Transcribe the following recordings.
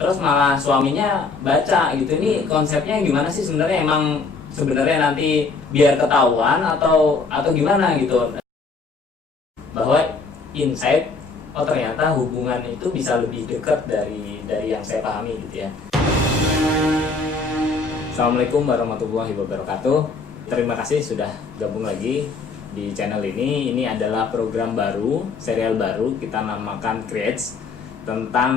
terus malah suaminya baca gitu. Ini konsepnya gimana sih sebenarnya? Emang sebenarnya nanti biar ketahuan atau gimana gitu, bahwa insight oh ternyata hubungan itu bisa lebih dekat dari yang saya pahami gitu ya. Assalamualaikum warahmatullahi wabarakatuh. Terima kasih sudah gabung lagi di channel ini. Ini adalah program baru, serial baru, kita namakan Creates, tentang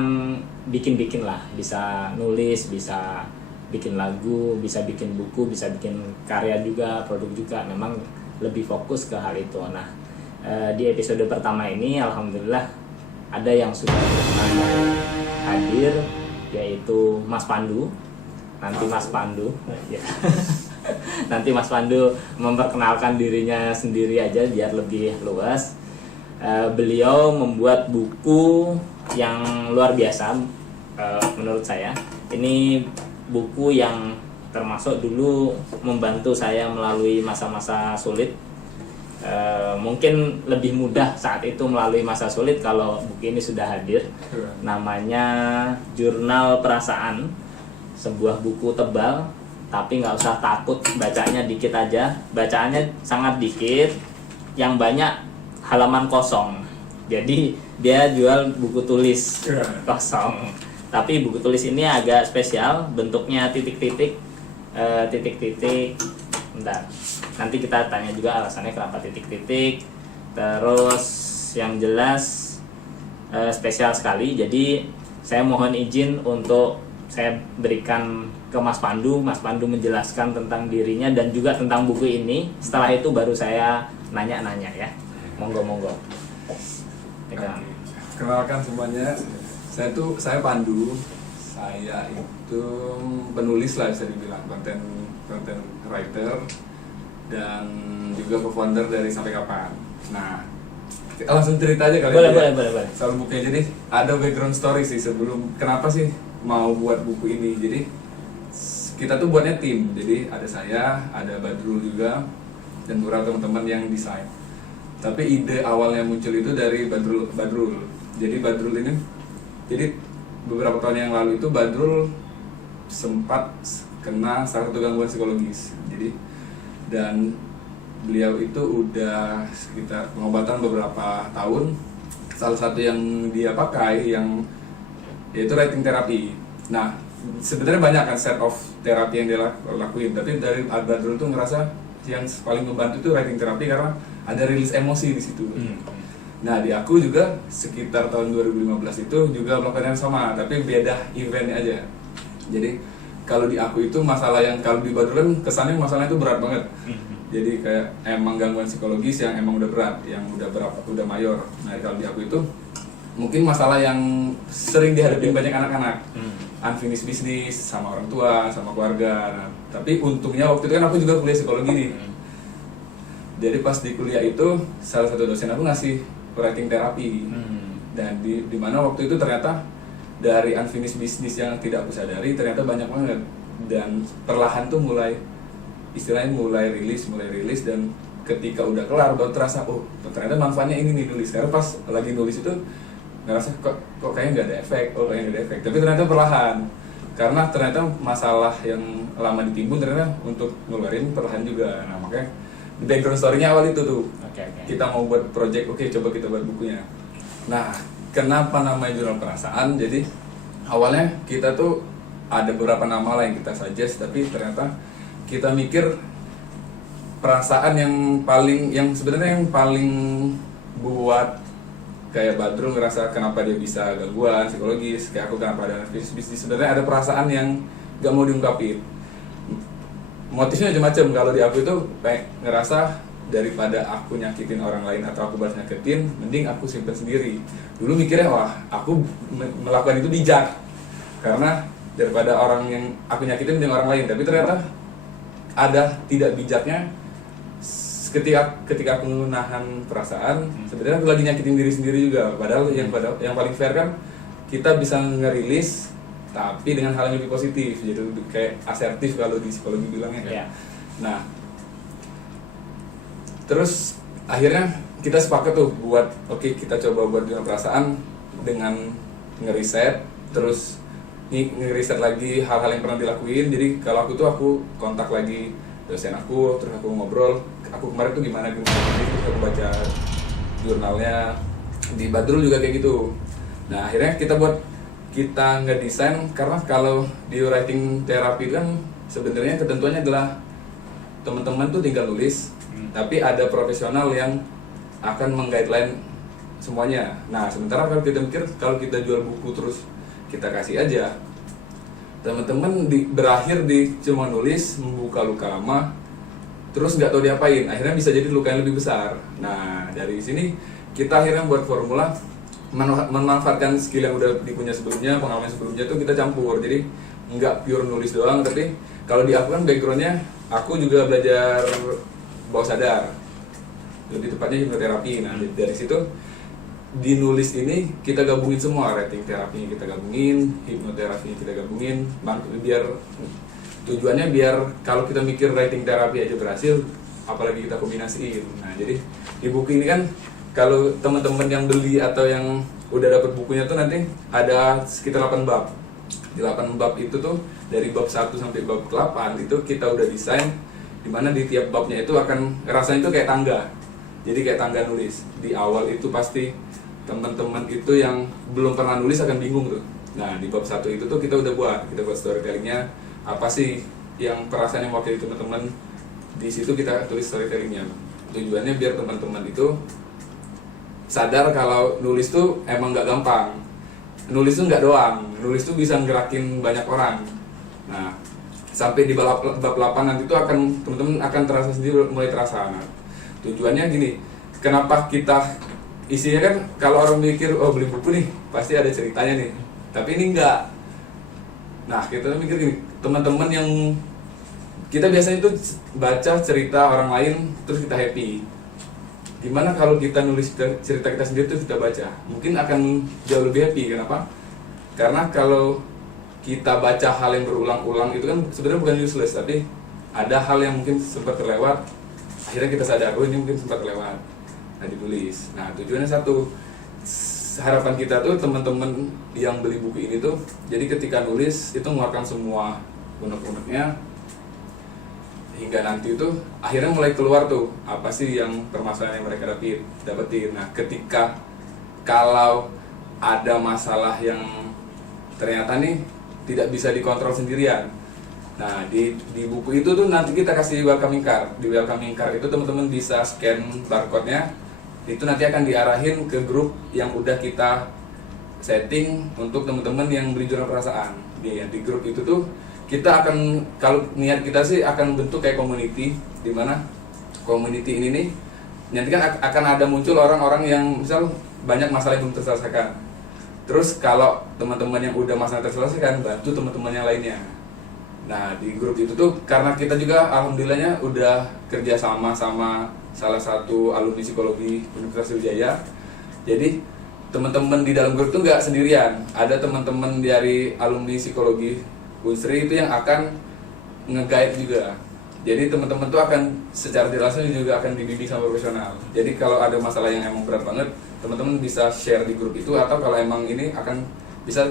bikin-bikin lah. Bisa nulis, bisa bikin lagu, bisa bikin buku, bisa bikin karya juga, produk juga. Memang lebih fokus ke hal itu. Nah, di episode pertama ini alhamdulillah ada yang sudah hadir, yaitu Mas Pandu. Nanti Mas Pandu ya. Nanti Mas Pandu memperkenalkan dirinya sendiri aja biar lebih luas. Beliau membuat buku yang luar biasa menurut saya. Ini buku yang termasuk dulu membantu saya melalui masa-masa sulit. Mungkin lebih mudah saat itu melalui masa sulit kalau buku ini sudah hadir. Namanya Jurnal Perasaan. Sebuah buku tebal, tapi nggak usah takut bacanya dikit aja. Bacaannya sangat dikit, yang banyak halaman kosong. Jadi dia jual buku tulis kosong. Tapi buku tulis ini agak spesial, bentuknya titik-titik. Bentar. Nanti kita tanya juga alasannya kenapa titik-titik. Terus yang jelas spesial sekali. Jadi saya mohon izin untuk saya berikan ke Mas Pandu. Mas Pandu menjelaskan tentang dirinya dan juga tentang buku ini. Setelah itu baru saya nanya-nanya ya. Monggo. Kenalkan semuanya. Saya Pandu. Saya itu penulis lah, bisa dibilang content writer dan juga co-founder dari Sampai Kapan. Nah, langsung cerita aja kali. Boleh. Soal bukunya, jadi ada background story sih sebelum kenapa sih mau buat buku ini. Jadi kita tuh buatnya tim, jadi ada saya, ada Badrul juga, dan beberapa teman-teman yang desain. Tapi ide awalnya muncul itu dari Badrul. Jadi Badrul ini, jadi beberapa tahun yang lalu itu Badrul sempat kena salah satu gangguan psikologis. Jadi dan beliau itu udah sekitar pengobatan beberapa tahun. Salah satu yang dia pakai yang yaitu writing terapi. Nah, sebenarnya banyak kan set of terapi yang dia lakuin, tapi dari Badrul tuh ngerasa yang paling membantu itu writing terapi karena ada rilis emosi di situ. Nah, di aku juga sekitar tahun 2015 itu juga melakukan yang sama, tapi beda eventnya aja. Jadi kalau di aku itu masalah yang kalau di Badrul kan kesannya masalahnya itu berat banget. Jadi kayak emang gangguan psikologis yang emang udah berat, yang udah mayor. Nah, kalau di aku itu mungkin masalah yang sering dihadapi banyak anak-anak, unfinished business sama orang tua, sama keluarga. Nah, tapi untungnya waktu itu kan aku juga kuliah psikologi nih. Jadi pas di kuliah itu salah satu dosen aku ngasih writing terapi. Dan di mana waktu itu ternyata dari unfinished business yang tidak aku sadari ternyata banyak banget. Dan perlahan tuh mulai rilis dan ketika udah kelar baru terasa oh ternyata manfaatnya ini nih nulis. Karena pas lagi nulis itu ngerasa kok kayaknya nggak ada efek, tapi ternyata perlahan karena ternyata masalah yang lama ditimbun ternyata untuk ngeluarin perlahan juga. Nah, makanya background story-nya awal itu tuh kita mau buat project, coba kita buat bukunya. Nah, kenapa namanya Jurnal Perasaan? Jadi awalnya kita tuh ada beberapa nama lah yang kita suggest, tapi ternyata kita mikir perasaan yang sebenarnya yang paling buat kayak Badrul ngerasa kenapa dia bisa gangguan psikologis, kayak aku kenapa ada bisnis. Sebenarnya ada perasaan yang gak mau diungkapin. Motifnya macam-macam. Kalau di aku itu kayak ngerasa daripada aku nyakitin orang lain atau aku balas nyakitin, mending aku simpen sendiri. Dulu mikirnya wah aku melakukan itu bijak karena daripada orang yang aku nyakitin mending orang lain. Tapi ternyata ada tidak bijaknya. Ketika aku nahan perasaan, sebenarnya aku lagi nyakitin diri sendiri juga. Padahal yang paling fair kan kita bisa ngerilis, tapi dengan hal yang lebih positif. Jadi kayak asertif kalau di psikologi bilangnya kan. Nah, terus akhirnya kita sepakat tuh buat kita coba buat Jurnal Perasaan dengan ngeriset, terus ngeriset lagi hal-hal yang pernah dilakuin. Jadi kalau aku kontak lagi dosen aku, terus aku ngobrol, aku kemarin tuh gimana terus aku baca jurnalnya. Di Badrul juga kayak gitu. Nah akhirnya kita ngedesain, karena kalau di writing therapy kan sebenarnya ketentuannya adalah teman-teman tuh tinggal nulis, tapi ada profesional yang akan meng-guideline semuanya. Nah sementara kalau kita mikir, kalau kita jual buku terus kita kasih aja, teman-teman berakhir di cuma nulis, membuka luka lama, terus nggak tahu diapain, akhirnya bisa jadi luka yang lebih besar. Nah dari sini kita akhirnya buat formula memanfaatkan skill yang udah dipunya sebelumnya, pengalaman sebelumnya tuh kita campur. Jadi nggak pure nulis doang, tapi kalau di aku kan backgroundnya aku juga belajar bawah sadar, lebih tepatnya hipnoterapi. Nah dari situ di nulis ini kita gabungin semua, writing terapinya kita gabungin, hipnoterapinya kita gabungin, biar tujuannya biar kalau kita mikir writing terapi aja berhasil, apalagi kita kombinasiin. Nah jadi di buku ini kan kalau teman-teman yang beli atau yang udah dapat bukunya tuh nanti ada sekitar 8 bab. Di 8 bab itu tuh dari bab 1 sampai bab 8 itu kita udah desain, dimana di tiap babnya itu akan rasanya itu kayak tangga. Jadi kayak tangga nulis. Di awal itu pasti teman-teman itu yang belum pernah nulis akan bingung tuh. Nah di bab 1 itu tuh kita buat storytellingnya, apa sih yang perasaan yang wakil teman-teman, di situ kita tulis storytellingnya. Tujuannya biar teman-teman itu sadar kalau nulis tuh emang nggak gampang. Nulis tuh nggak doang, nulis tuh bisa ngerakin banyak orang. Nah sampai di bab 8 nanti tuh teman-teman akan terasa sendiri, mulai terasa. Nah, tujuannya gini, kenapa kita isinya kan, kalau orang mikir oh beli buku nih pasti ada ceritanya nih, tapi ini enggak. Nah kita mikir gini, teman-teman yang kita biasanya tuh baca cerita orang lain terus kita happy. Gimana kalau kita nulis cerita kita sendiri tuh kita baca, mungkin akan jauh lebih happy. Kenapa? Karena kalau kita baca hal yang berulang-ulang itu kan sebenarnya bukan useless, tapi ada hal yang mungkin sempat terlewat, akhirnya kita sadar oh ini mungkin sempat terlewat, nah ditulis. Nah tujuannya satu, harapan kita tuh teman-teman yang beli buku ini tuh jadi ketika nulis itu mengeluarkan semua unek-uneknya, hingga nanti itu akhirnya mulai keluar tuh apa sih yang permasalahan yang mereka dapetin. Nah ketika kalau ada masalah yang ternyata nih tidak bisa dikontrol sendirian, nah di buku itu tuh nanti kita kasih welcoming card. Di welcoming card itu teman-teman bisa scan barcode-nya, itu nanti akan diarahin ke grup yang udah kita setting untuk teman-teman yang beli jurnal perasaan. Di grup itu tuh kita akan, kalau niat kita sih akan bentuk kayak community, di mana community ini nih nanti kan akan ada muncul orang-orang yang misal banyak masalah yang belum terselesaikan. Terus kalau teman-teman yang udah masalah terselesaikan, bantu teman-teman yang lainnya. Nah di grup itu tuh karena kita juga alhamdulillahnya udah kerja sama salah satu alumni psikologi Universitas Sriwijaya, jadi teman-teman di dalam grup tuh nggak sendirian, ada teman-teman dari alumni psikologi Unsri itu yang akan nge-guide juga. Jadi teman-teman tuh akan secara tidak langsung juga akan dibimbing sama profesional. Jadi kalau ada masalah yang emang berat banget, teman-teman bisa share di grup itu, atau kalau emang ini akan bisa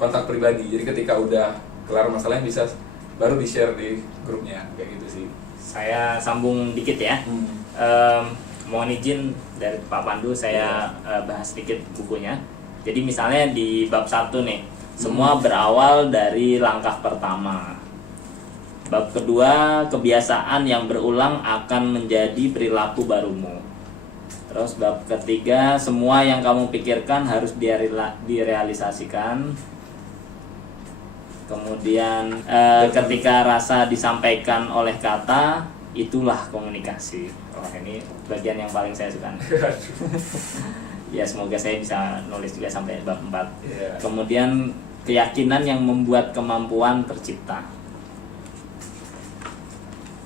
kontak pribadi. Jadi ketika udah kelar masalahnya bisa baru di-share di grupnya, kayak gitu sih. Saya sambung dikit ya. Mohon izin dari Pak Pandu, saya bahas sedikit bukunya. Jadi misalnya di bab 1 nih, semua berawal dari langkah pertama. Bab kedua, kebiasaan yang berulang akan menjadi perilaku barumu. Terus bab ketiga, semua yang kamu pikirkan harus direalisasikan. Kemudian ketika rasa disampaikan oleh kata, itulah komunikasi. Wah ini bagian yang paling saya suka. Ya semoga saya bisa nulis juga sampai bab 4. Yeah. Kemudian keyakinan yang membuat kemampuan tercipta.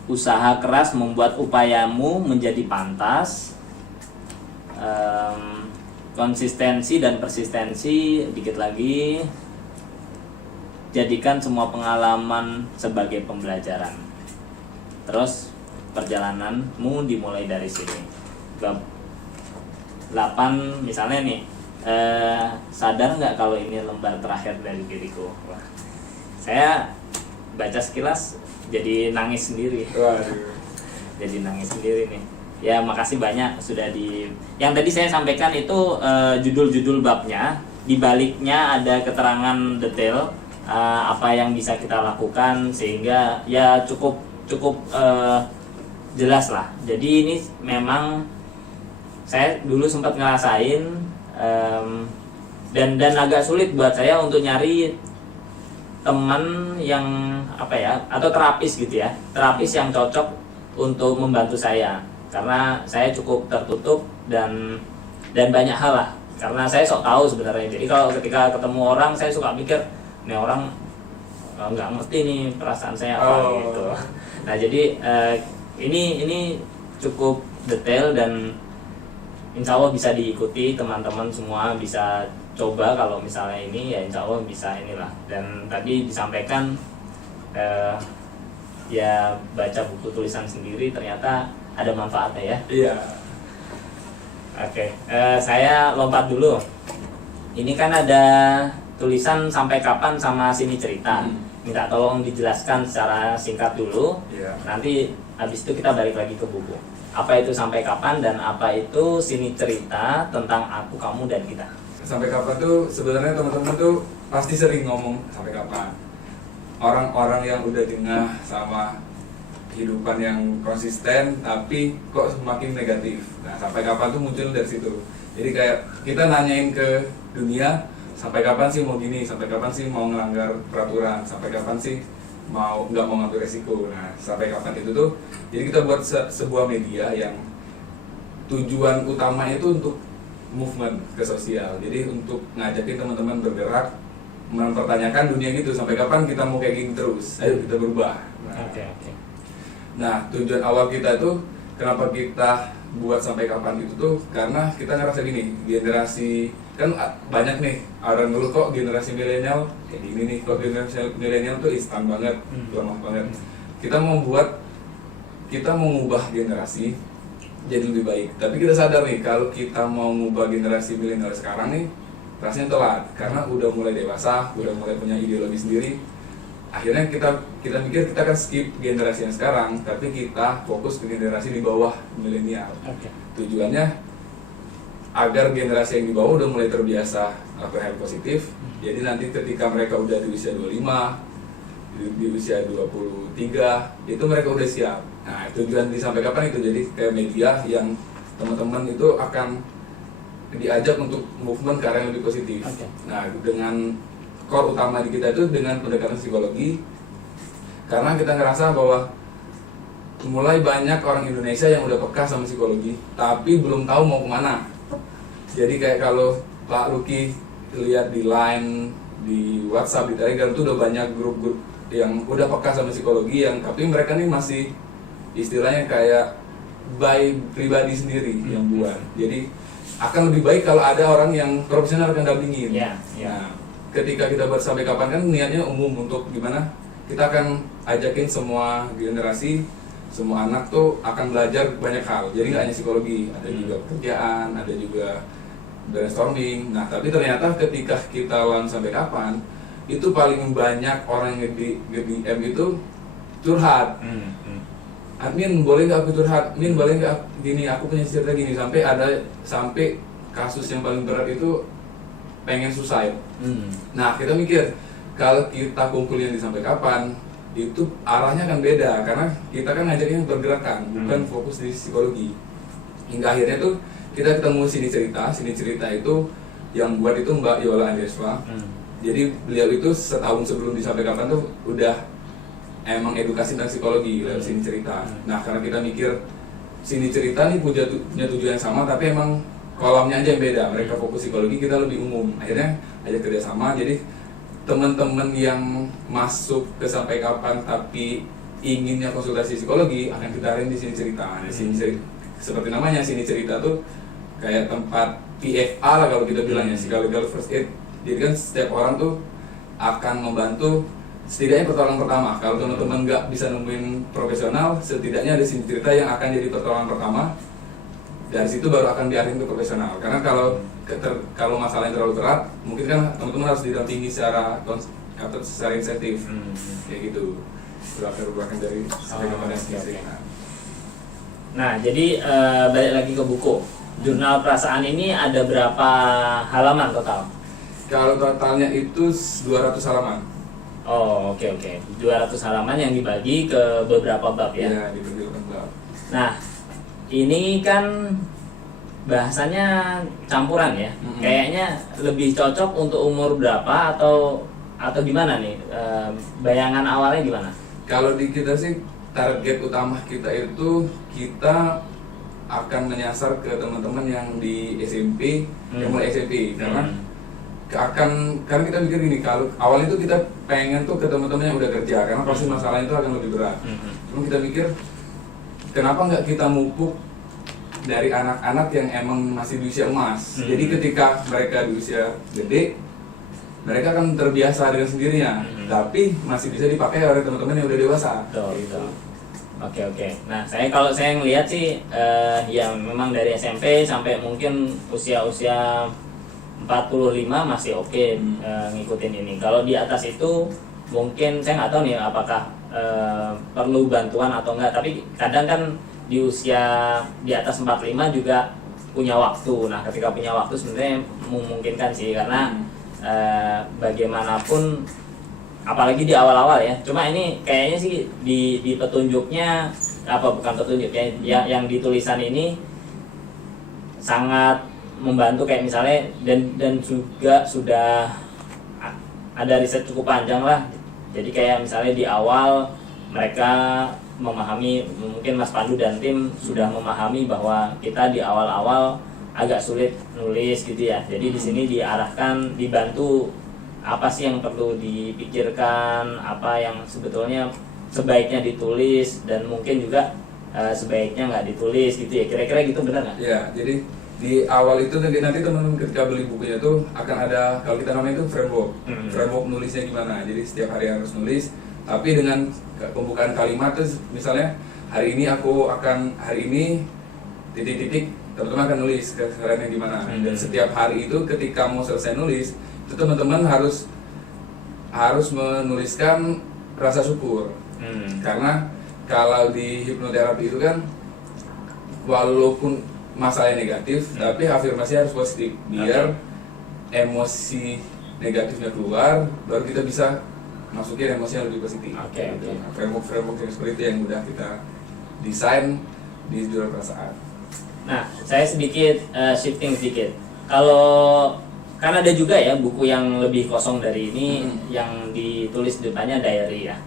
Usaha keras membuat upayamu menjadi pantas. Konsistensi dan persistensi, dikit lagi. Jadikan semua pengalaman sebagai pembelajaran. Terus perjalananmu dimulai dari sini. Bab 8 misalnya nih, sadar nggak kalau ini lembar terakhir dari diriku? Wah, saya baca sekilas jadi nangis sendiri. Waduh. Jadi nangis sendiri nih. Ya makasih banyak sudah yang tadi saya sampaikan itu judul-judul babnya. Di baliknya ada keterangan detail apa yang bisa kita lakukan sehingga ya cukup jelas lah. Jadi ini memang saya dulu sempat ngerasain dan agak sulit buat saya untuk nyari teman yang atau terapis gitu ya, terapis yang cocok untuk membantu saya karena saya cukup tertutup dan banyak hal lah karena saya sok tahu sebenarnya. Jadi kalau ketika ketemu orang saya suka mikir ini orang nggak ngerti nih perasaan saya apa gitu. Nah jadi ini cukup detail dan insya Allah bisa diikuti, teman-teman semua bisa coba kalau misalnya ini ya insya Allah bisa inilah. Dan tadi disampaikan ya baca buku tulisan sendiri ternyata ada manfaatnya ya. Iya. Oke, saya lompat dulu. Ini kan ada tulisan sampai kapan sama sini cerita. Minta tolong dijelaskan secara singkat dulu. Iya. Nanti habis itu kita balik lagi ke buku. Apa itu sampai kapan dan apa itu sini cerita tentang aku, kamu, dan kita. Sampai kapan tuh sebenarnya teman-teman tuh pasti sering ngomong sampai kapan. Orang-orang yang udah jengah sama kehidupan yang konsisten tapi kok semakin negatif. Nah, sampai kapan tuh muncul dari situ. Jadi kayak kita nanyain ke dunia, sampai kapan sih mau gini, sampai kapan sih mau ngelanggar peraturan, sampai kapan sih nggak mau ngambil resiko. Nah, sampai kapan itu tuh, jadi kita buat sebuah media yang tujuan utamanya itu untuk movement ke sosial. Jadi untuk ngajakin teman-teman bergerak, mempertanyakan dunia gitu, sampai kapan kita mau kayak gini terus, ayo kita berubah. Nah, tujuan awal kita itu kenapa kita buat sampai kapan itu tuh karena kita ngerasa gini, generasi kan banyak nih orang dulu kok generasi milenial kayak gini nih, kok generasi milenial tuh instan banget, lemah banget. Kita mau mengubah generasi jadi lebih baik. Tapi kita sadar nih kalau kita mau mengubah generasi milenial sekarang nih rasanya telat karena udah mulai dewasa, udah mulai punya ideologi sendiri. Akhirnya kita mikir kita akan skip generasi yang sekarang, tapi kita fokus ke generasi di bawah milenial. Tujuannya agar generasi yang di bawah udah mulai terbiasa lakukan hal positif. Jadi nanti ketika mereka udah di usia 25, di usia 23, itu mereka udah siap. Nah, tujuan sampai kapan itu jadi kayak media yang teman-teman itu akan diajak untuk movement ke arah yang lebih positif. Nah, dengan core utama di kita itu dengan pendekatan psikologi, karena kita ngerasa bahwa mulai banyak orang Indonesia yang udah peka sama psikologi tapi belum tahu mau kemana. Jadi kayak kalau Pak Luki lihat di Line, di WhatsApp, di Telegram itu udah banyak grup-grup yang udah peka sama psikologi yang tapi mereka nih masih istilahnya kayak by pribadi sendiri yang buat. Jadi akan lebih baik kalau ada orang yang profesional akan dampingin. Nah, ketika kita buat sampai kapan kan niatnya umum untuk gimana kita akan ajakin semua generasi, semua anak tuh akan belajar banyak hal. Jadi nggak hanya psikologi, ada juga pekerjaan, ada juga brainstorming. Nah tapi ternyata ketika kita lawan sampai kapan itu paling banyak orang yang nge-DM itu curhat. Admin boleh nggak aku curhat? Admin boleh nggak gini? Aku punya cerita gini, sampai kasus yang paling berat itu pengen suicide. Nah kita mikir kalau kita kumpulin di sampai kapan itu arahnya akan beda karena kita kan ngajakin bergerakan bukan fokus di psikologi. Hingga akhirnya tuh kita ketemu sini cerita itu yang buat itu Mbak Yola Andeswa. Jadi beliau itu setahun sebelum di sampai kapan tuh udah emang edukasi tentang psikologi lewat sini cerita. Nah karena kita mikir sini cerita nih punya tujuan yang sama tapi emang kolomnya aja yang beda, mereka fokus psikologi, kita lebih umum. Akhirnya ajak kerjasama, jadi teman-teman yang masuk ke sampai kapan tapi inginnya konsultasi psikologi akan kita arahin di sini cerita. Nah, sini cerita, seperti namanya sini cerita tuh kayak tempat PFA lah kalau kita bilangnya, psychological first aid. Jadi kan setiap orang tuh akan membantu setidaknya pertolongan pertama. Kalau teman-teman nggak bisa nemuin profesional, setidaknya ada sini cerita yang akan jadi pertolongan pertama dari situ baru akan diarahin ke profesional. Karena kalau masalahnya terlalu berat, mungkin kan teman-teman harus didampingi secara atau secara insentif, kayak gitu. Berlaku dari rekomendasi. Okay. Nah, jadi balik lagi ke buku. Jurnal Perasaan ini ada berapa halaman total? Kalau totalnya itu 200 halaman. Oh, oke. 200 halaman yang dibagi ke beberapa bab ya? Iya, dibagi ke bab. Nah, ini kan bahasanya campuran ya. Kayaknya lebih cocok untuk umur berapa atau gimana nih? Bayangan awalnya gimana? Kalau di kita sih target utama kita itu kita akan menyasar ke teman-teman yang di SMP, yang mulai SMP karena karena kita mikir gini, kalau awalnya itu kita pengen tuh ke teman-teman yang udah kerja karena pasti masalah itu akan lebih berat. Cuma kita mikir kenapa nggak kita mupuk dari anak-anak yang emang masih di usia emas. Jadi ketika mereka di usia gede, mereka akan terbiasa dengan sendirinya, tapi masih bisa dipakai oleh teman-teman yang udah dewasa. Betul. Oke. Nah, kalau saya ngelihat sih ya memang dari SMP sampai mungkin usia 45 masih oke ngikutin ini. Kalau di atas itu mungkin saya nggak tahu nih apakah perlu bantuan atau enggak, tapi kadang kan di usia di atas 45 juga punya waktu. Nah, ketika punya waktu sebenarnya memungkinkan sih karena bagaimanapun apalagi di awal-awal ya. Cuma ini kayaknya sih di petunjuknya bukan petunjuknya yang di tulisan ini sangat membantu, kayak misalnya dan juga sudah ada riset cukup panjang lah. Jadi kayak misalnya di awal mereka memahami, mungkin Mas Pandu dan tim sudah memahami bahwa kita di awal-awal agak sulit nulis gitu ya. Jadi di sini diarahkan, dibantu apa sih yang perlu dipikirkan, apa yang sebetulnya sebaiknya ditulis dan mungkin juga sebaiknya nggak ditulis gitu ya. Kira-kira gitu, benar nggak? Ya, jadi di awal itu nanti teman-teman ketika beli bukunya itu akan ada, kalau kita namanya itu framework nulisnya gimana. Jadi setiap hari harus nulis, tapi dengan pembukaan kalimat itu misalnya hari ini titik-titik teman-teman akan nulis kerennya gimana. Dan setiap hari itu ketika mau selesai nulis itu teman-teman harus menuliskan rasa syukur. Karena kalau di hipnoterapi itu kan walaupun masalahnya negatif, tapi afirmasi harus positif biar emosi negatifnya keluar, baru kita bisa masukin emosi yang lebih positif. Framework yang seperti itu yang udah kita desain di Jurnal Perasaan. Nah, saya sedikit shifting sedikit. Kalau kan ada juga ya buku yang lebih kosong dari ini yang ditulis depannya diary ya.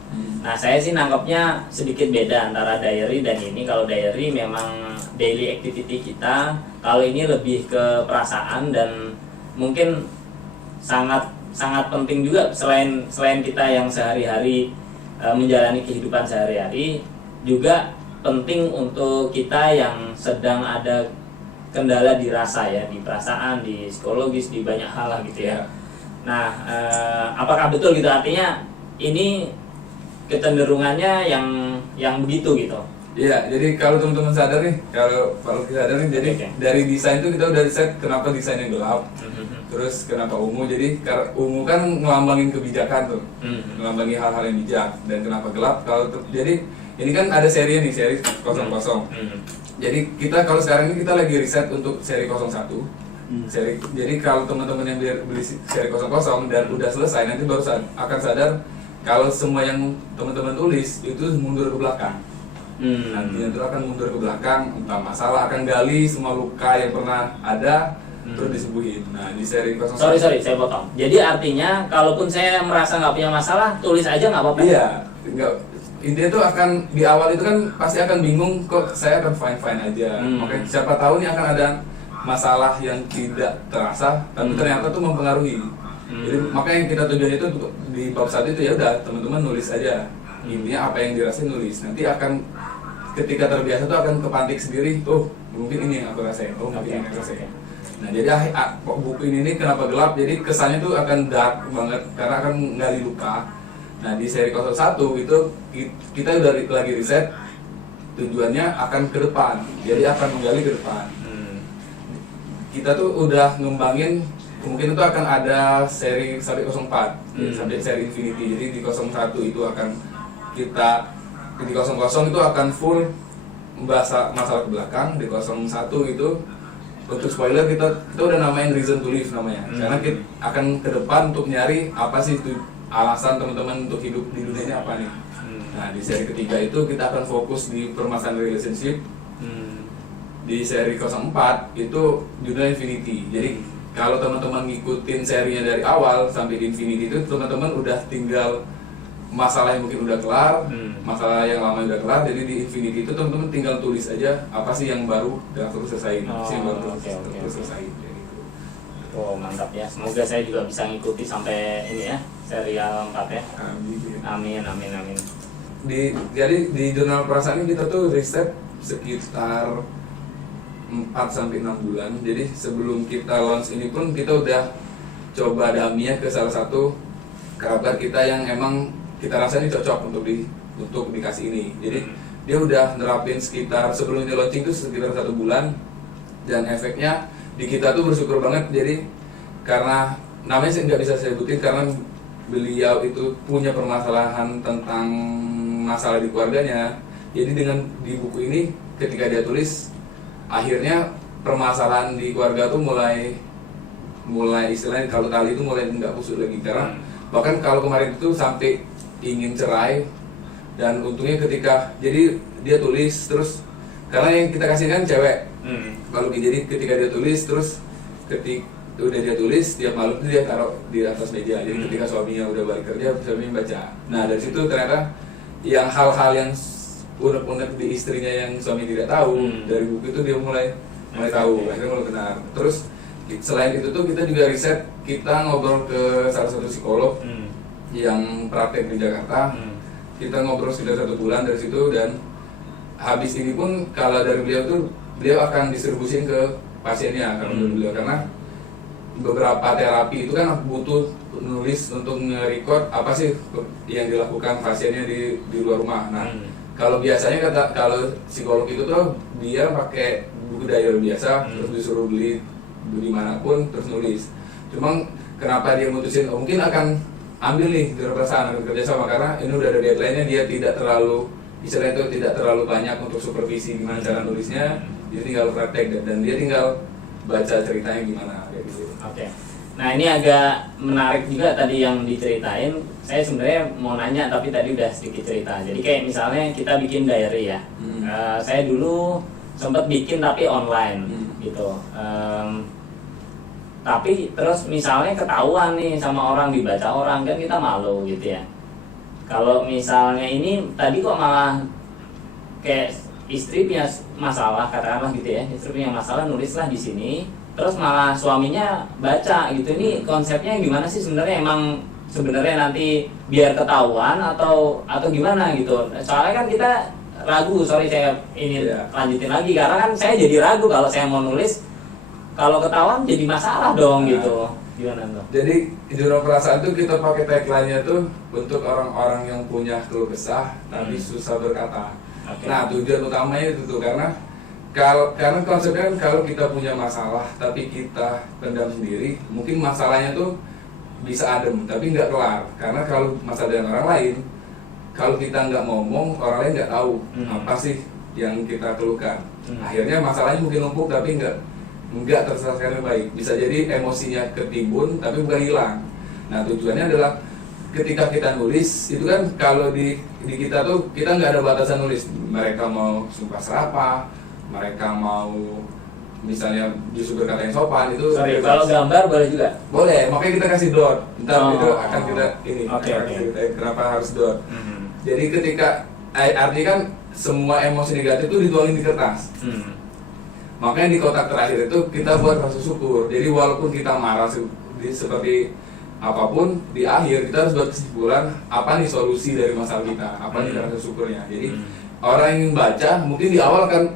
Nah, saya sih nangkepnya sedikit beda antara diary dan ini. Kalau diary memang daily activity kita, kalau ini lebih ke perasaan dan mungkin sangat penting juga selain kita yang sehari-hari menjalani kehidupan sehari-hari, juga penting untuk kita yang sedang ada kendala di rasa ya, di perasaan, di psikologis, di banyak hal lah gitu ya. Nah, apakah betul gitu, artinya ini kecenderungannya yang begitu gitu? Iya, jadi kalau teman-teman sadar nih, kalau kita sadar nih, jadi dari desain itu kita udah set kenapa desainnya gelap, terus kenapa ungu. Jadi ungu kan ngelambangin kebijakan tuh, ngelambangin hal-hal yang bijak. Dan kenapa gelap? Jadi ini kan ada serinya nih, seri 00. Jadi kita kalau sekarang ini kita lagi riset untuk seri 01. Jadi kalau teman-teman yang beli seri 00 dan udah selesai, nanti baru akan sadar kalau semua yang teman-teman tulis itu mundur ke belakang. Nantinya itu akan mundur ke belakang, entah masalah, akan gali semua luka yang pernah ada, terus disembuhin. Nah, di seri 01. Sorry, saya potong. Jadi artinya kalaupun saya merasa nggak punya masalah, tulis aja nggak apa-apa? Iya, intinya tuh akan di awal itu kan pasti akan bingung, kok saya akan fine aja. Makanya siapa tahu nih akan ada masalah yang tidak terasa, tapi ternyata tuh mempengaruhi. Jadi makanya yang kita tujuan itu di bab 1 itu ya udah teman-teman nulis aja. Intinya apa yang dirasain nulis. Nanti akan ketika terbiasa tuh akan kepantik sendiri. Oh, mungkin ini yang aku rasain. Oh, mungkin ini yang aku rasain. Nah, jadi buku ini kenapa gelap? Jadi kesannya tuh akan dark banget karena akan menggali luka. Nah, di seri 01 itu kita udah lagi riset, tujuannya akan ke depan. Jadi akan menggali ke depan. kita tuh udah ngembangin, mungkin itu akan ada seri sampai 04 sampai seri Infinity. Jadi di 01 itu akan kita, di 00 itu akan full membahas masalah ke belakang. Di 01 itu untuk spoiler kita udah namain Reason to Live namanya. Karena kita akan ke depan untuk nyari apa sih itu alasan teman-teman untuk hidup di dunia ini apa nih. Nah di seri ketiga itu kita akan fokus di permasalahan relationship. Di seri 04 itu judulnya Infinity. Jadi kalau teman-teman ngikutin serinya dari awal sampai di Infinity itu teman-teman udah tinggal masalah yang mungkin udah kelar, masalah yang lama udah kelar. Jadi di Infinity itu teman-teman tinggal tulis aja apa sih yang baru dan terus selesai, apa sih yang baru terus selesai. Oh mantap ya, semoga saya juga bisa ngikuti sampai ini ya, serial 4 ya. Amin. Jadi di jurnal perasaan ini kita tuh riset sekitar 4-6 bulan. Jadi sebelum kita launch ini pun kita udah coba damiah ke salah satu kerabat kita yang emang kita rasa ini cocok untuk dikasih ini. Jadi dia udah nerapin sekitar, sebelum dia launching itu sekitar 1 bulan, dan efeknya di kita tuh bersyukur banget. Jadi karena namanya saya nggak bisa sebutin karena beliau itu punya permasalahan tentang masalah di keluarganya. Jadi dengan di buku ini ketika dia tulis, akhirnya permasalahan di keluarga tuh mulai istilahnya kalau tali itu mulai nggak kusut lagi. Karena bahkan kalau kemarin itu sampai ingin cerai, dan untungnya ketika jadi dia tulis terus, karena yang kita kasih kan cewek. Kalau jadi ketika dia tulis terus ketika udah dia tulis tiap malam itu dia taruh di atas meja. Jadi ketika suaminya udah balik kerja, suaminya baca. Nah dari situ ternyata yang hal-hal yang unek-unek di istrinya yang suami tidak tahu, dari buku itu dia mulai tahu, akhirnya mulai kenal. Terus selain itu tuh kita juga riset, kita ngobrol ke salah satu psikolog yang praktek di Jakarta. Kita ngobrol sekitar 1 bulan dari situ, dan habis ini pun kalau dari beliau tuh beliau akan distribusin ke pasiennya karena beberapa terapi itu kan butuh nulis untuk nge-record apa sih yang dilakukan pasiennya di luar rumah. Nah kalau biasanya kalau psikolog itu tuh dia pakai buku diary biasa, terus disuruh beli dimanapun terus nulis. Cuma kenapa dia mutusin mungkin akan ambil nih jurnal perasaan, akan kerja sama karena ini udah ada deadline-nya, dia tidak terlalu istilahnya itu tidak terlalu banyak untuk supervisi gimana cara nulisnya, dia tinggal praktek dan dia tinggal baca ceritanya gimana kayak gitu. Oke. Nah ini agak menarik juga tadi yang diceritain. Saya sebenarnya mau nanya tapi tadi udah sedikit cerita. Jadi kayak misalnya kita bikin diary ya. Saya dulu sempat bikin tapi online gitu. Tapi terus misalnya ketahuan nih sama orang, dibaca orang, kan kita malu gitu ya. Kalau misalnya ini tadi kok malah kayak istri punya masalah katakanlah gitu ya, istri punya masalah nulislah di sini, terus malah suaminya baca gitu. Ini konsepnya gimana sih sebenarnya? Emang sebenarnya nanti biar ketahuan atau gimana gitu? Soalnya kan kita ragu, saya ini lanjutin lagi karena kan saya jadi ragu kalau saya mau nulis, kalau ketahuan jadi masalah dong gitu. Gimana tuh? Jadi jurnal perasaan tuh kita pakai tagline-nya tuh untuk orang-orang yang punya keluh kesah tapi susah berkata. Okay. Nah tujuan utamanya itu tuh karena konsepnya kan kalau kita punya masalah tapi kita pendam sendiri, mungkin masalahnya tuh bisa adem tapi nggak kelar. Karena kalau masalah dengan orang lain, kalau kita nggak ngomong, orang lain nggak tahu apa sih yang kita keluhkan. Akhirnya masalahnya mungkin numpuk tapi nggak terselesaikan dengan baik. Bisa jadi emosinya ketimbun tapi bukan hilang. Nah tujuannya adalah ketika kita nulis itu kan kalau di kita tuh kita nggak ada batasan nulis. Mereka mau sumpah serapah, mereka mau misalnya justru berkata yang sopan itu. Sorry, kalau gambar boleh juga? Boleh, makanya kita kasih dot. Ntar itu akan kita ini. Okay. Kenapa harus dot? Jadi ketika artinya kan semua emosi negatif itu dituangin di kertas. Makanya di kotak terakhir itu kita buat rasa syukur. Jadi walaupun kita marah seperti apapun, di akhir kita harus buat kesimpulan apa nih solusi dari masalah kita, apa nih rasa syukurnya. Jadi orang yang baca mungkin di awal kan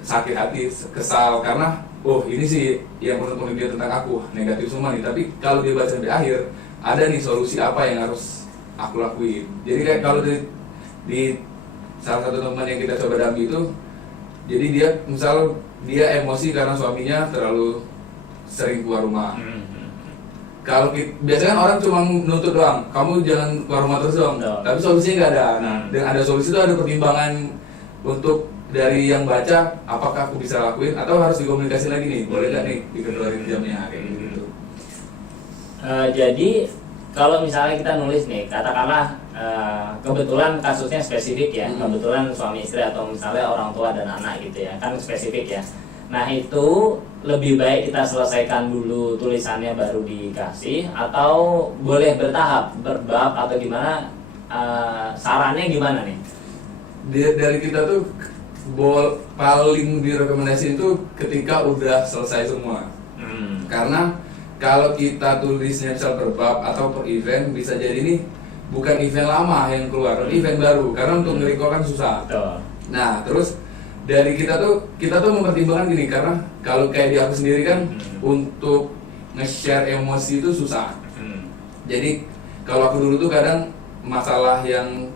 sakit hati, kesal karena ini sih yang menurut dia tentang aku negatif semua nih. Tapi kalau dia baca sampai akhir, ada nih solusi apa yang harus aku lakuin. Jadi kayak kalau di salah satu teman yang kita coba dampingi itu, jadi dia misal dia emosi karena suaminya terlalu sering keluar rumah. Kalau biasanya kan orang cuma nuntut doang, kamu jangan keluar rumah terus dong. Tapi solusinya nggak ada. Nah, dengan ada solusi itu ada pertimbangan untuk dari yang baca, apakah aku bisa lakuin atau harus dikomunikasi lagi nih, boleh nggak nih dikeluarin jamnya kayak gitu. Jadi kalau misalnya kita nulis nih, katakanlah kebetulan kasusnya spesifik ya, kebetulan suami istri atau misalnya orang tua dan anak gitu ya, kan spesifik ya. Nah itu lebih baik kita selesaikan dulu tulisannya baru dikasih, atau boleh bertahap, berbab atau gimana, sarannya gimana nih? Dari kita tuh paling direkomendasi itu ketika udah selesai semua. Karena kalau kita tulisnya misal per bab atau per event, bisa jadi ini bukan event lama yang keluar, event baru. Karena untuk nge-recall kan susah. Nah terus dari kita tuh mempertimbangkan gini, karena kalau kayak di aku sendiri kan untuk nge-share emosi itu susah. Jadi kalau aku dulu tuh kadang masalah yang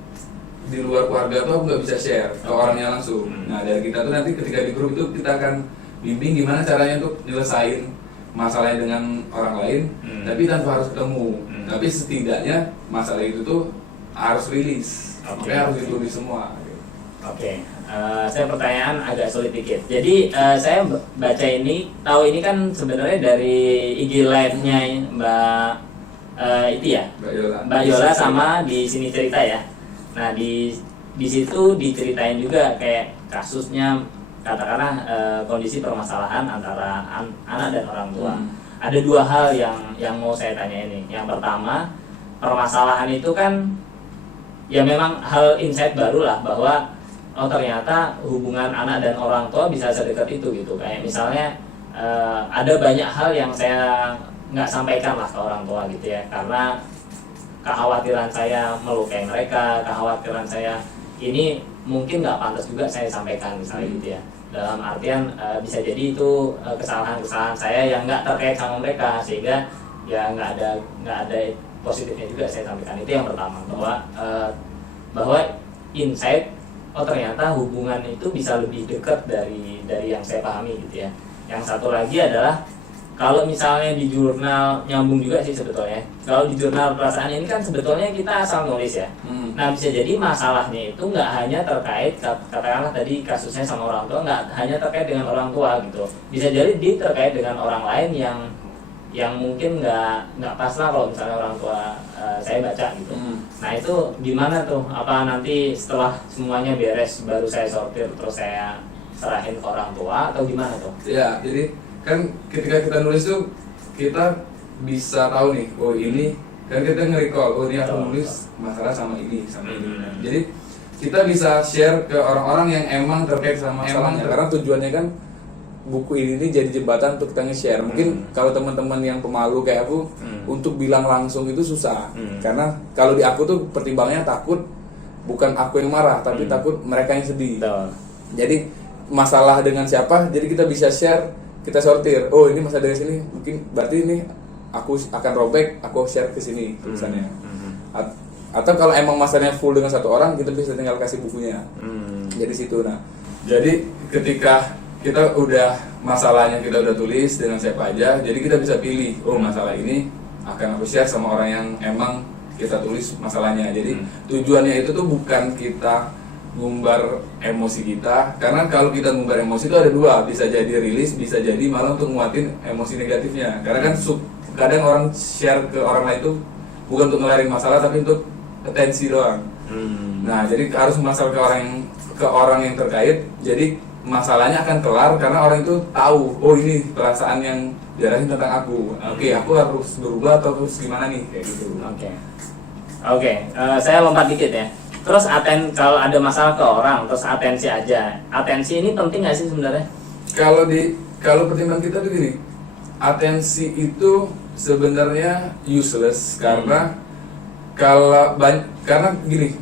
di luar keluarga tuh aku nggak bisa share ke orangnya langsung. Nah dari kita tuh nanti ketika di grup itu kita akan bimbing gimana caranya untuk nyelesain masalahnya dengan orang lain, tapi tanpa harus ketemu. Tapi setidaknya masalah itu tuh harus rilis, makanya harus ditulis semua. Saya pertanyaan agak sulit dikit. Jadi saya baca ini, tahu ini kan sebenarnya dari IG live-nya Mbak itu ya, Mbak Yola sama di sini cerita ya. Nah di situ diceritain juga kayak kasusnya, katakanlah kondisi permasalahan antara anak dan orang tua. Ada dua hal yang mau saya tanya ini. Yang pertama, permasalahan itu kan ya memang hal insight baru lah, bahwa oh ternyata hubungan anak dan orang tua bisa sedekat itu gitu. Kayak misalnya ada banyak hal yang saya nggak sampaikan lah ke orang tua gitu ya, karena kekhawatiran saya melukai mereka, kekhawatiran saya ini mungkin nggak pantas juga saya sampaikan misalnya gitu ya. Dalam artian bisa jadi itu kesalahan-kesalahan saya yang nggak terkait sama mereka, sehingga ya nggak ada positifnya juga saya sampaikan. Itu yang pertama, bahwa insight oh ternyata hubungan itu bisa lebih dekat dari yang saya pahami gitu ya. Yang satu lagi adalah kalau misalnya di jurnal, nyambung juga sih sebetulnya, kalau di jurnal perasaan ini kan sebetulnya kita asal nulis ya. Nah bisa jadi masalahnya itu nggak hanya terkait, katakanlah tadi kasusnya sama orang tua, nggak hanya terkait dengan orang tua gitu, bisa jadi terkait dengan orang lain yang mungkin nggak pas lah kalau misalnya orang tua saya baca gitu. Nah itu gimana tuh? Apa nanti setelah semuanya beres baru saya sortir terus saya serahin ke orang tua atau gimana tuh? Ya jadi kan ketika kita nulis tuh kita bisa tahu nih, oh ini kan kita nge-recall, oh ini aku nulis masalah sama ini. Jadi kita bisa share ke orang-orang yang emang terkait sama masalahnya, karena tujuannya kan buku ini jadi jembatan untuk kita nge-share. Mungkin kalau teman-teman yang pemalu kayak aku untuk bilang langsung itu susah, karena kalau di aku tuh pertimbangannya takut bukan aku yang marah, tapi takut mereka yang sedih. Jadi masalah dengan siapa, jadi kita bisa share, kita sortir. Oh ini masalah dari sini, mungkin berarti ini aku akan robek, aku share ke sini tulisannya. Atau kalau emang masalahnya full dengan satu orang, kita bisa tinggal kasih bukunya. Jadi situ. Nah, jadi ketika kita udah masalahnya kita udah tulis dengan siapa aja, jadi kita bisa pilih, oh masalah ini akan aku share sama orang yang emang kita tulis masalahnya. Jadi tujuannya itu tuh bukan kita ngumbar emosi kita, karena kalau kita ngumbar emosi itu ada dua, bisa jadi rilis, bisa jadi malah untuk nguatin emosi negatifnya. Karena kan kadang orang share ke orang lain itu bukan untuk ngelarin masalah, tapi untuk atensi doang. Nah jadi harus masalah ke orang yang terkait, jadi masalahnya akan kelar karena orang itu tahu, oh ini perasaan yang diarahin tentang aku. Oke, aku harus berubah atau harus gimana nih kayak gitu. Oke, saya lompat dikit ya. Terus kalau ada masalah ke orang, terus atensi aja. Atensi ini penting nggak sih sebenarnya? Kalau pertimbangan kita tuh gini, atensi itu sebenarnya useless karena karena gini,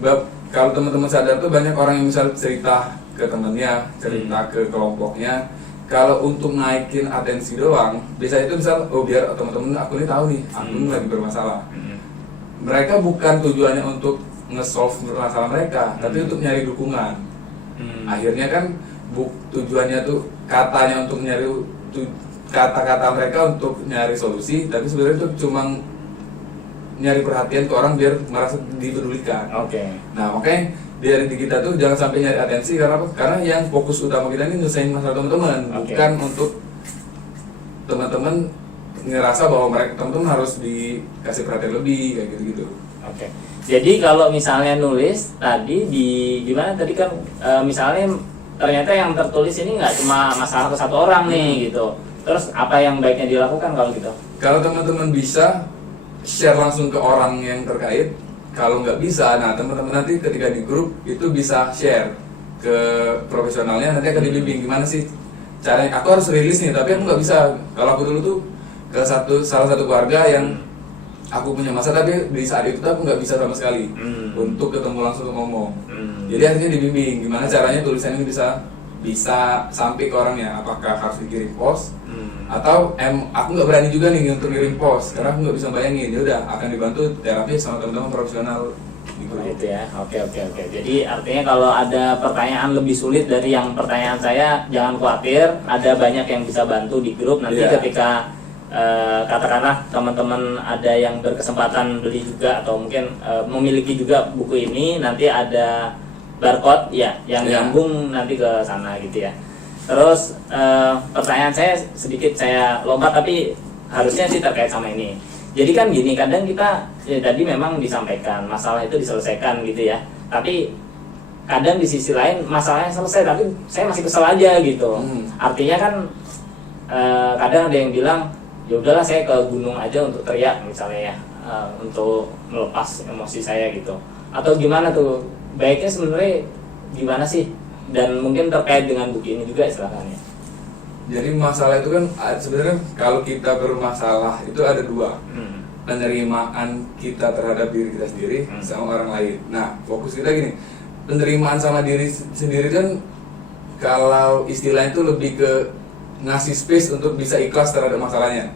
kalau teman-teman sadar tuh banyak orang yang misal cerita ke temennya, cerita ke kelompoknya. Kalau untuk naikin atensi doang, biasanya itu misal, oh biar teman-teman aku ini tahu nih, aku ini lagi bermasalah. Mereka bukan tujuannya untuk nge-solve masalah mereka, tapi untuk nyari dukungan. Akhirnya kan tujuannya tuh katanya untuk nyari kata-kata mereka untuk nyari solusi, tapi sebenarnya tuh cuma nyari perhatian ke orang biar merasa dipedulikan. Nah makanya dari kita tuh jangan sampai nyari atensi, karena apa? Karena yang fokus utama kita ini nyelesain masalah teman-teman, bukan untuk teman-teman ngerasa bahwa mereka teman-teman harus dikasih perhatian lebih kayak gitu-gitu. Jadi kalau misalnya nulis tadi di gimana tadi kan misalnya ternyata yang tertulis ini nggak cuma masalah ke satu orang nih gitu. Terus apa yang baiknya dilakukan kalau gitu? Kalau teman-teman bisa share langsung ke orang yang terkait. Kalau nggak bisa, nah teman-teman nanti ketika di grup itu bisa share ke profesionalnya, nanti akan dibimbing gimana sih caranya. Aku harus rilis nih, tapi aku nggak bisa. Kalau aku dulu tuh ke salah satu keluarga yang aku punya masalah, tapi di saat itu aku nggak bisa sama sekali untuk ketemu langsung untuk ngomong. Jadi akhirnya dibimbing gimana caranya tulisan ini bisa sampai ke orangnya. Apakah harus dikirim pos atau aku nggak berani juga nih untuk ngirim pos karena aku nggak bisa bayangin. Ya udah akan dibantu terapi sama teman-teman profesional di grup. Gitu ya. Oke. Jadi artinya kalau ada pertanyaan lebih sulit dari yang pertanyaan saya, jangan khawatir, ada banyak yang bisa bantu di grup. Nanti ketika katakanlah teman-teman ada yang berkesempatan beli juga atau mungkin memiliki juga buku ini, nanti ada barcode ya yang nyambung nanti ke sana gitu ya. Terus pertanyaan saya sedikit saya lompat tapi harusnya sih terkait sama ini. Jadi kan gini, kadang kita ya tadi memang disampaikan masalah itu diselesaikan gitu ya. Tapi kadang di sisi lain masalahnya selesai tapi saya masih kesel aja gitu. Artinya kan kadang ada yang bilang ya udahlah saya ke gunung aja untuk teriak misalnya ya, untuk melepas emosi saya gitu. Atau gimana tuh? Baiknya sebenarnya gimana sih? Dan mungkin terkait dengan buku ini juga silakan ya. Jadi masalah itu kan sebenarnya kalau kita bermasalah itu ada dua, penerimaan kita terhadap diri kita sendiri sama orang lain. Nah fokus kita gini, penerimaan sama diri sendiri kan kalau istilahnya itu lebih ke ngasih space untuk bisa ikhlas terhadap masalahnya.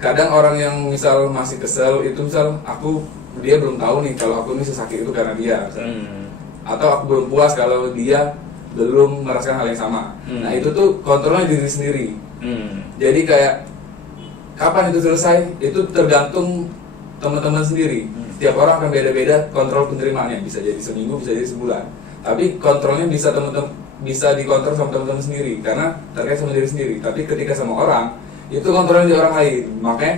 Kadang orang yang misal masih kesel itu misal dia belum tahu nih kalau aku ini sesakit itu karena dia. Atau aku belum puas kalau dia belum merasakan hal yang sama. Nah itu tuh kontrolnya diri sendiri. Jadi kayak kapan itu selesai itu tergantung teman-teman sendiri. Tiap orang akan beda-beda kontrol penerimaannya. Bisa jadi seminggu, bisa jadi sebulan. Tapi kontrolnya bisa dikontrol sama teman-teman sendiri karena terkait sama diri sendiri. Tapi ketika sama orang itu kontrolnya di orang lain. Makanya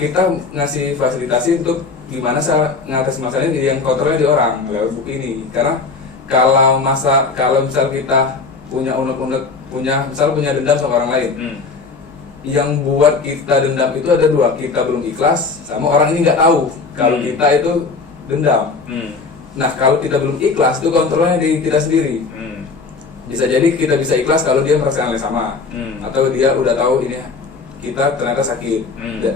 kita ngasih fasilitasi untuk gimana ngatasi masalahnya yang kontrolnya di orang lewat buku ini. Karena kalau misal kita punya punya dendam sama orang lain, yang buat kita dendam itu ada dua, kita belum ikhlas sama orang ini nggak tahu kalau kita itu dendam. Nah kalau kita belum ikhlas itu kontrolnya di kita sendiri. Bisa jadi kita bisa ikhlas kalau dia merasakan hal yang sama, atau dia udah tahu ini kita ternyata sakit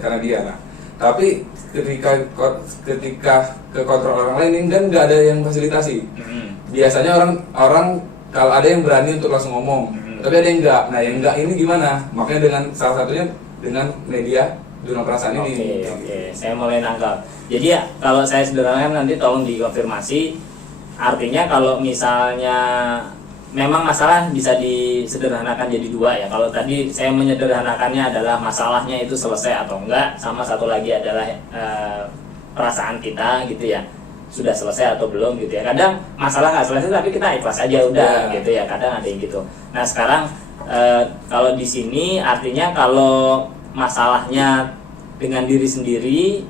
karena dia. Nah, tapi ketika ke kontrol orang lain ini kan nggak ada yang fasilitasi. Biasanya orang kalau ada yang berani untuk langsung ngomong, tapi ada yang enggak. Nah yang enggak ini gimana? Makanya dengan salah satunya dengan media jurnal perasaan ini. Oke, saya mulai nangkap. Jadi ya kalau saya sederhanakan nanti tolong dikonfirmasi. Artinya kalau misalnya memang masalah bisa disederhanakan jadi dua ya. Kalau tadi saya menyederhanakannya adalah masalahnya itu selesai atau enggak, sama satu lagi adalah perasaan kita gitu ya, sudah selesai atau belum gitu ya. Kadang masalah nggak selesai tapi kita ikhlas aja udah gitu ya. Kadang ada yang gitu. Nah sekarang kalau di sini artinya kalau masalahnya dengan diri sendiri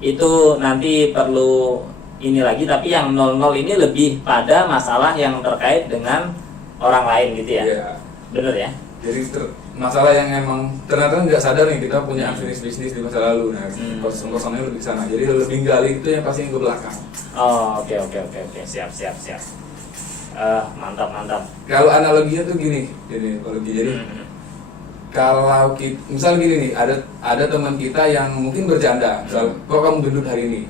itu nanti perlu ini lagi, tapi yang 00 ini lebih pada masalah yang terkait dengan orang lain gitu ya. Bener ya? Jadi masalah yang emang ternyata nggak sadar nih kita punya unfinished business di masa lalu. Nah kosong-kosongnya lebih sana. Jadi lebih gali itu yang pasti yang ke belakang. Oh oke. Siap. Mantap. Kalau analoginya tuh gini analogi. Jadi kalau misal gini nih, ada teman kita yang mungkin bercanda, misal kok kamu gendut hari ini.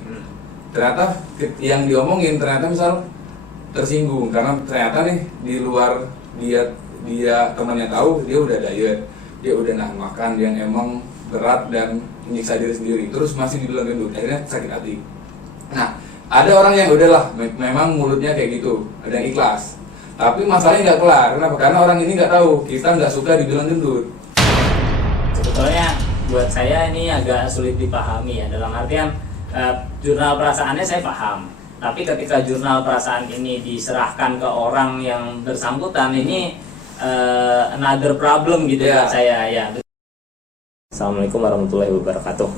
Ternyata yang diomongin ternyata misal tersinggung karena ternyata nih di luar dia temannya tahu dia udah diet, dia udah nahan makan yang emang berat dan menyiksa diri sendiri, terus masih dibilang gendut, akhirnya sakit hati. Nah ada orang yang udahlah memang mulutnya kayak gitu, ada yang ikhlas, Tapi masalahnya nggak kelar. Kenapa? Karena orang ini nggak tahu kita nggak suka dibilang gendut. Sebetulnya buat saya ini agak sulit dipahami ya, dalam artian jurnal perasaannya saya paham, tapi ketika jurnal perasaan ini diserahkan ke orang yang bersangkutan ini another problem gitu buat saya ya. Assalamualaikum warahmatullahi wabarakatuh.